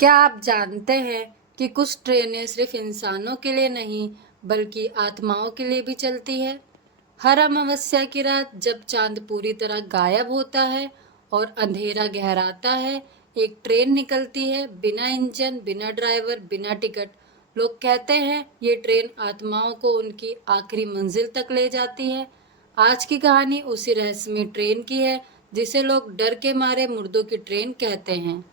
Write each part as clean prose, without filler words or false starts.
क्या आप जानते हैं कि कुछ ट्रेनें सिर्फ इंसानों के लिए नहीं बल्कि आत्माओं के लिए भी चलती है। हर अमावस्या की रात जब चांद पूरी तरह गायब होता है और अंधेरा गहराता है, एक ट्रेन निकलती है, बिना इंजन, बिना ड्राइवर, बिना टिकट। लोग कहते हैं ये ट्रेन आत्माओं को उनकी आखिरी मंजिल तक ले जाती है। आज की कहानी उसी रहस्यमय ट्रेन की है जिसे लोग डर के मारे मुर्दों की ट्रेन कहते हैं।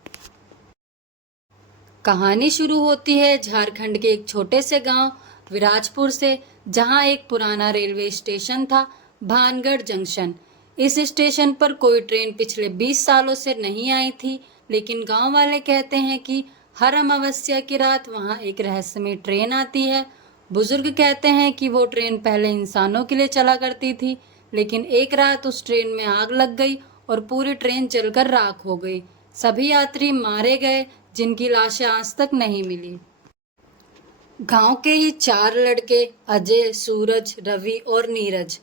कहानी शुरू होती है झारखंड के एक छोटे से गांव विराजपुर से, जहां एक पुराना रेलवे स्टेशन था, भानगढ़ जंक्शन। इस स्टेशन पर कोई ट्रेन पिछले 20 सालों से नहीं आई थी, लेकिन गांव वाले कहते हैं कि हर अमावस्या की रात वहां एक रहस्यमय ट्रेन आती है। बुजुर्ग कहते हैं कि वो ट्रेन पहले इंसानों के लिए चला करती थी, लेकिन एक रात उस ट्रेन में आग लग गई और पूरी ट्रेन जलकर राख हो गई। सभी यात्री मारे गए, जिनकी लाशें आज तक नहीं मिली। गांव के ही 4 लड़के अजय, सूरज, रवि और नीरज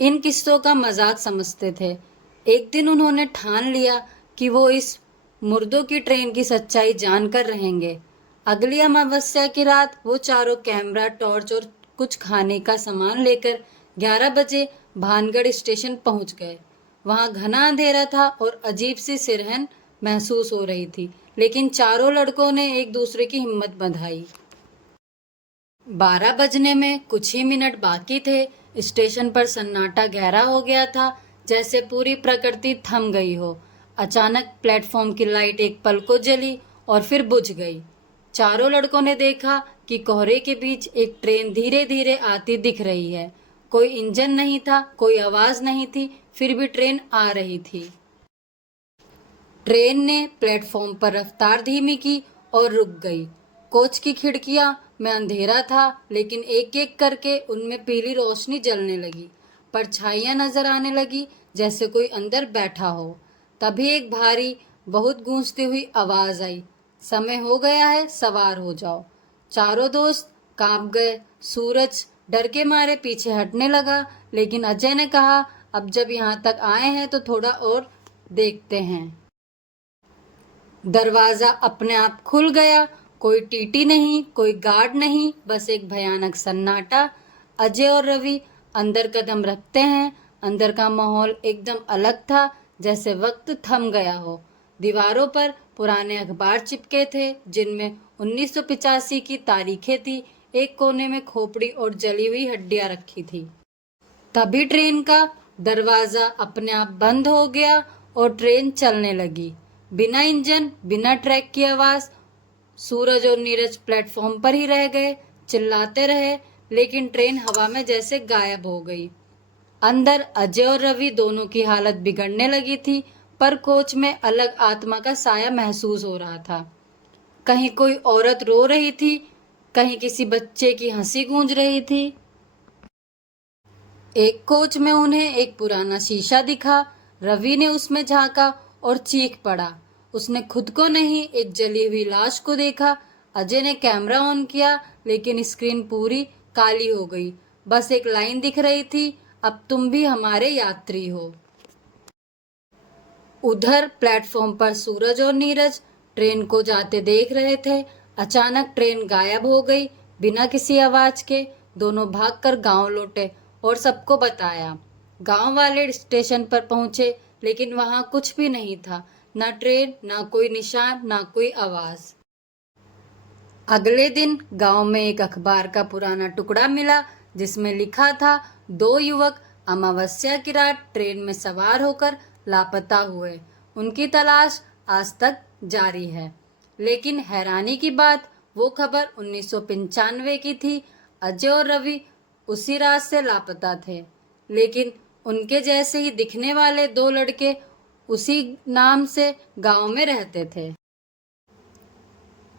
इन किस्सों का मजाक समझते थे। एक दिन उन्होंने ठान लिया कि वो इस मुर्दों की ट्रेन की सच्चाई जानकर रहेंगे। अगली अमावस्या की रात वो चारों कैमरा, टॉर्च और कुछ खाने का सामान लेकर 11 बजे भानगढ़ स्टेशन पहुंच गए। वहां घना अंधेरा था और अजीब सी सिरहन महसूस हो रही थी, लेकिन चारों लड़कों ने एक दूसरे की हिम्मत बंधाई। 12 बजने में कुछ ही मिनट बाकी थे। स्टेशन पर सन्नाटा गहरा हो गया था, जैसे पूरी प्रकृति थम गई हो। अचानक प्लेटफॉर्म की लाइट एक पल को जली और फिर बुझ गई। चारों लड़कों ने देखा कि कोहरे के बीच एक ट्रेन धीरे धीरे आती दिख रही है। कोई इंजन नहीं था, कोई आवाज नहीं थी, फिर भी ट्रेन आ रही थी। ट्रेन ने प्लेटफॉर्म पर रफ्तार धीमी की और रुक गई। कोच की खिड़कियां में अंधेरा था, लेकिन एक एक करके उनमें पीली रोशनी जलने लगी। परछाइयां नजर आने लगी, जैसे कोई अंदर बैठा हो। तभी एक भारी, बहुत गूंजती हुई आवाज आई, समय हो गया है, सवार हो जाओ। चारों दोस्त कांप गए। सूरज डर के मारे पीछे हटने लगा, लेकिन अजय ने कहा, अब जब यहाँ तक आए हैं तो थोड़ा और देखते हैं। दरवाजा अपने आप खुल गया। कोई टीटी नहीं, कोई गार्ड नहीं, बस एक भयानक सन्नाटा। अजय और रवि अंदर कदम रखते हैं। अंदर का माहौल एकदम अलग था, जैसे वक्त थम गया हो। दीवारों पर पुराने अखबार चिपके थे, जिनमें 1985 की तारीखें थी। एक कोने में खोपड़ी और जली हुई हड्डियां रखी थी। तभी ट्रेन का दरवाजा अपने आप बंद हो गया और ट्रेन चलने लगी। बिना इंजन, बिना ट्रैक की आवाज। सूरज और नीरज प्लेटफॉर्म पर ही रह गए, चिल्लाते रहे, लेकिन ट्रेन हवा में जैसे गायब हो गई। अंदर अजय और रवि दोनों की हालत बिगड़ने लगी थी, पर कोच में अलग आत्मा का साया महसूस हो रहा था। कहीं कोई औरत रो रही थी, कहीं किसी बच्चे की हंसी गूंज रही थी। एक कोच में उन्हें एक पुराना शीशा दिखा। रवि ने उसमें झांका और चीख पड़ा। उसने खुद को नहीं, एक जली हुई लाश को देखा। अजय ने कैमरा ऑन किया, लेकिन स्क्रीन पूरी काली हो गई। बस एक लाइन दिख रही थी, अब तुम भी हमारे यात्री हो। उधर प्लेटफॉर्म पर सूरज और नीरज ट्रेन को जाते देख रहे थे। अचानक ट्रेन गायब हो गई, बिना किसी आवाज के। दोनों भागकर गांव लौटे और सबको बताया। गांव वाले स्टेशन पर पहुंचे, लेकिन वहां कुछ भी नहीं था, ना ट्रेन, ना कोई निशान, ना कोई आवाज। अगले दिन गांव में एक अखबार का पुराना टुकड़ा मिला, जिसमें लिखा था, 2 युवक अमावस्या की रात ट्रेन में सवार होकर लापता हुए। उनकी तलाश आज तक जारी है। लेकिन हैरानी की बात, वो खबर 1995 की थी। अजय और रवि उसी रात से लापता थे, लेकिन उनके जैसे ही दिखने वाले 2 लड़के उसी नाम से गांव में रहते थे।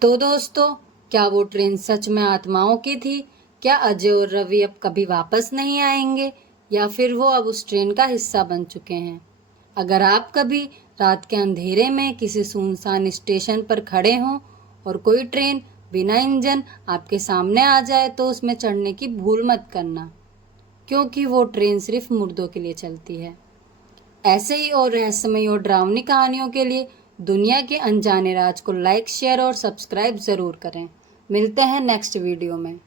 तो दोस्तों, क्या वो ट्रेन सच में आत्माओं की थी? क्या अजय और रवि अब कभी वापस नहीं आएंगे, या फिर वो अब उस ट्रेन का हिस्सा बन चुके हैं? अगर आप कभी रात के अंधेरे में किसी सुनसान स्टेशन पर खड़े हों और कोई ट्रेन बिना इंजन आपके सामने आ जाए, तो उसमें चढ़ने की भूल मत करना, क्योंकि वो ट्रेन सिर्फ मुर्दों के लिए चलती है। ऐसे ही और रहस्यमय और डरावनी कहानियों के लिए दुनिया के अनजाने राज को लाइक शेयर और सब्सक्राइब ज़रूर करें। मिलते हैं नेक्स्ट वीडियो में।